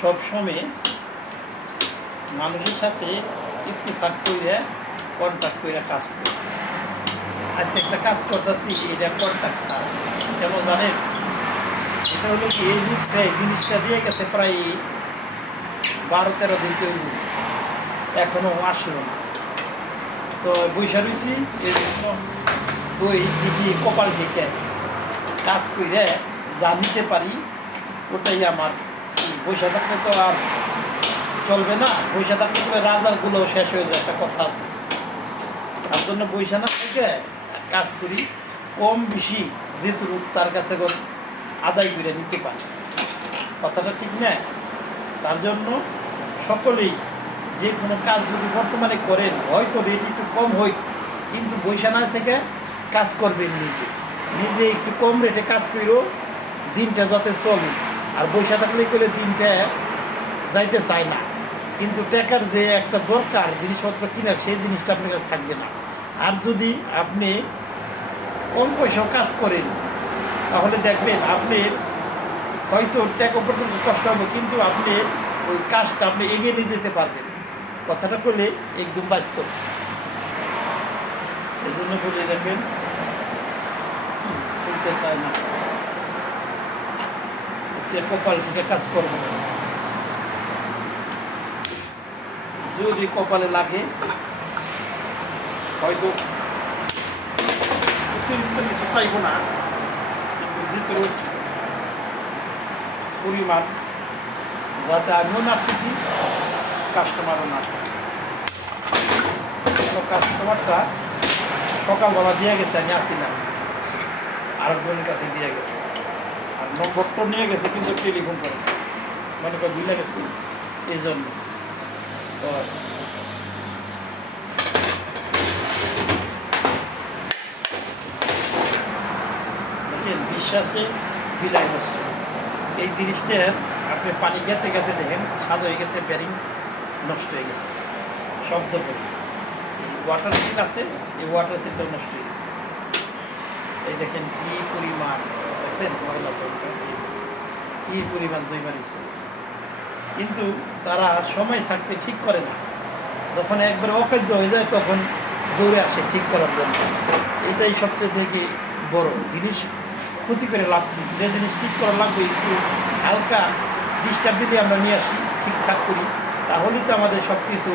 সবসময় মানুষের সাথে ইত্তেফাক করে কন্ট্যাক্ট করে কাজ করি। আজকে একটা কাজ করতেছি, এটা কন্ট্যাক্ট ছাড়া। কেমন জানেন, এটা হলো কি, এই জিনিসটা দিয়ে গেছে প্রায় 12-13 দিন তৈরি, এখনও আসলো না। তো বৈশা রয়েছি, এই জন্য ওই দিদি কপাল ঢেকে কাজ করে যা নিতে পারি ওটাই আমার। বৈশা থাকলে তো আর চলবে না, বৈশা থাকলে পরে রাজারগুলো শেষ হয়ে যায়, একটা কথা আছে। তার জন্য বৈশা না থেকে কাজ করি, কম বেশি যেটুকু তার কাছে আদায় করে নিতে পারি। কথাটা ঠিক না? তার জন্য সকলেই যে কোনো কাজ যদি বর্তমানে করেন, হয়তো রেট একটু কম হয়, কিন্তু বৈশা না থেকে কাজ করবেন নিজে নিজে একটু কম রেটে কাজ করেও দিনটা যাতে চলে। আর বৈশা থাকলে করে দিনটা যাইতে চায় না, কিন্তু টাকার যে একটা দরকার জিনিসপত্র কিনার, সেই জিনিসটা আপনার কাছে থাকবে না। আর যদি আপনি কম পয়সাও কাজ করেন, তাহলে দেখবেন আপনি হয়তো টাকা পর্যন্ত কষ্ট হবে, কিন্তু আপনি ওই কাজটা আপনি এগিয়ে নিয়ে যেতে পারবেন। কথাটা বলে একদম বাস্তব। এই জন্য বলে দেখবেন বলতে চায় না, সে কপাল থেকে কাজ করবো। যদি কপালে লাগে হয়তো অতিরিক্ত কিছু চাইব না, কিন্তু যেহেতু পরিমাণ যাতে আমিও না থাকি, কাস্টমারও না থাকে। কাস্টমারটা সকালবেলা দিয়ে গেছে, আমি আসি না, আরেকজনের কাছে দিয়ে গেছে, আর নম্বরটা নিয়ে গেছে, কিন্তু টেলিফোন করে মনে করে ভুলে গেছে। এই জন্য তো দেখেন, বিশ্বাসে বিলাই বসছে এই জিনিসটার। আপনি পানি গেতে গেতে দেখেন স্বাদ হয়ে গেছে, ব্যারিং নষ্ট হয়ে গেছে, শব্দ করে। এই ওয়াটার সিল আছে, এই ওয়াটার সিলটাও নষ্ট হয়ে গেছে। এই দেখেন কি পরিমাণ, দেখছেন ময়লা জলটা কি পরিমাণ জৈবা দিচ্ছে। কিন্তু তারা সময় থাকতে ঠিক করে না, যখন একবার অকার্য হয়ে যায় তখন দৌড়ে আসে ঠিক করার জন্য। এটাই সবচেয়ে থেকে বড় জিনিস। ক্ষতি করে লাভ কি? যে জিনিস ঠিক করা লাগবে, একটু হালকা ডিস্টার্ব দিলে আমরা নিয়ে আসি, ঠিকঠাক করি, তাহলেই তো আমাদের সব কিছু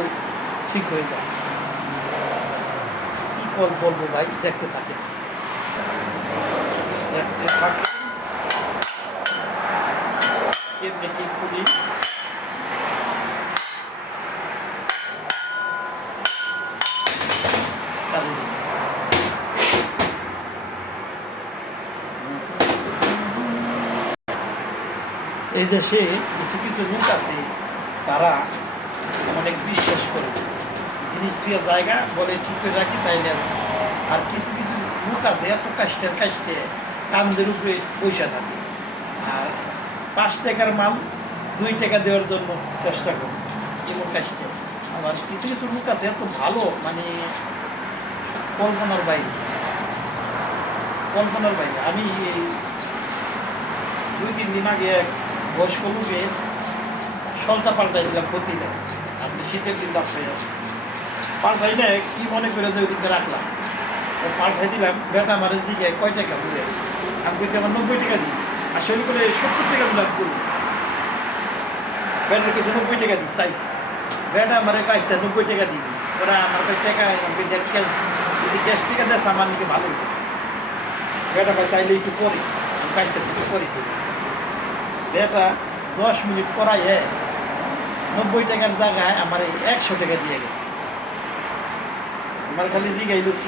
ঠিক হয়ে যায়। কী বলবো ভাই, দেখতে থাকে দেখতে থাকে কেমনি কি খুলি। এই দেশে কিছু কিছু লোক আছে, তারা অনেক বিশ্বাস করে জিনিস থেকে জায়গা বলে ঠিক করে রাখি চাইলে। আর কিছু কিছু লোক আছে এত কাস্টের কাস্টে কান্দের উপরে পয়সা থাকে, আর 5 টাকার মাল 2 টাকা দেওয়ার জন্য চেষ্টা করে, এমন কাস্টে। আবার কিছু কিছু লোক আছে এত ভালো, মানে কল্পনার বাইরে, কল্পনার বাইরে। আমি এই 2-3 দিন আগে এক বয়স্ক লোকে সলতা পাল্টাই দিলাম ক্ষতি নেই। আপনি শীতের দিন বাসায় যাবেন, পাল্টাই নেয় কি মনে করে যে ওই দিনটা রাখলাম, পাল্টাই দিলাম। বেটা আমার জিজ্ঞাসা কয় টাকা বুঝে, আমি বলছি আমার 90 টাকা দিস। আসলে করে 70 টাকা দিলাম করি, বেটার কাছে 90 টাকা দিস চাইছি। বেটা আমার কাছে 90 টাকা দিবি, ওরা আমার কাছে টাকা ক্যাশ, যদি ক্যাশ টাকা দেয় আমার নাকি ভালোই। বেটা ভাই তাইলে একটু পরে কাছে একটু পরে দিস। বেটা 10 মিনিট পড়াই 90 টাকার জায়গায় আমার 100 টাকা দিয়ে গেছে। আমার খালি জিগাইল কি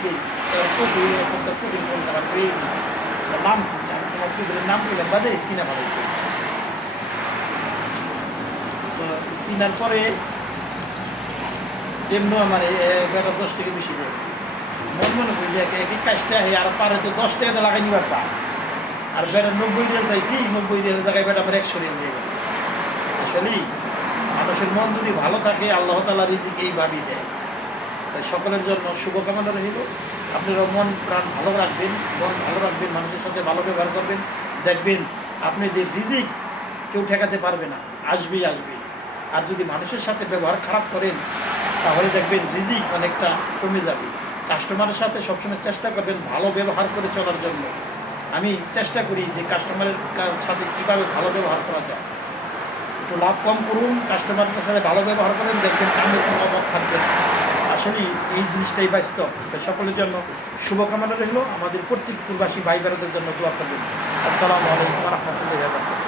নাম তোমার নাম করলাম, বাদে চিনা ভালো। তো চিনার পরে এমনি আমার বেটা 10 টাকা বেশি দেয়। মনে করি যে একই কাজটা আর পারে তো 10 টাকাতে লাগাই নিবার চা, আর বেটা 90 রিয়াল চাইছি, 90 রিয়ালের জায়গায় বেটা আমার 100 রিয়াল দিয়ে। আসলেই মানুষের মন যদি ভালো থাকে, আল্লাহ তাআলা রিজিক এইভাবেই দেয়। তাই সকলের জন্য শুভকামনা রইল। আপনারা মন প্রাণ ভালো রাখবেন, মন ভালো রাখবেন, মানুষের সাথে ভালো ব্যবহার করবেন, দেখবেন আপনাদের রিজিক কেউ ঠেকাতে পারবে না। আসবেই আসবে। আর যদি মানুষের সাথে ব্যবহার খারাপ করেন তাহলে দেখবেন রিজিক অনেকটা কমে যাবে। কাস্টমারের সাথে সবসময় চেষ্টা করবেন ভালো ব্যবহার করে চলার জন্য। আমি চেষ্টা করি যে কাস্টমারের সাথে কীভাবে ভালো ব্যবহার করা যায়। একটু লাভ কম করুন, কাস্টমারের সাথে ভালো ব্যবহার করেন, দেখবেন কামের কোনো অভাব থাকবে না। আসলে এই জিনিসটাই বাস্তব। সকলের জন্য শুভকামনা রইল। আমাদের প্রত্যেক প্রবাসী ভাই বোনদের জন্য দোয়া করবেন। আসসালামু আলাইকুম ওয়া রাহমাতুল্লাহি ওয়া বারাকাতুহু।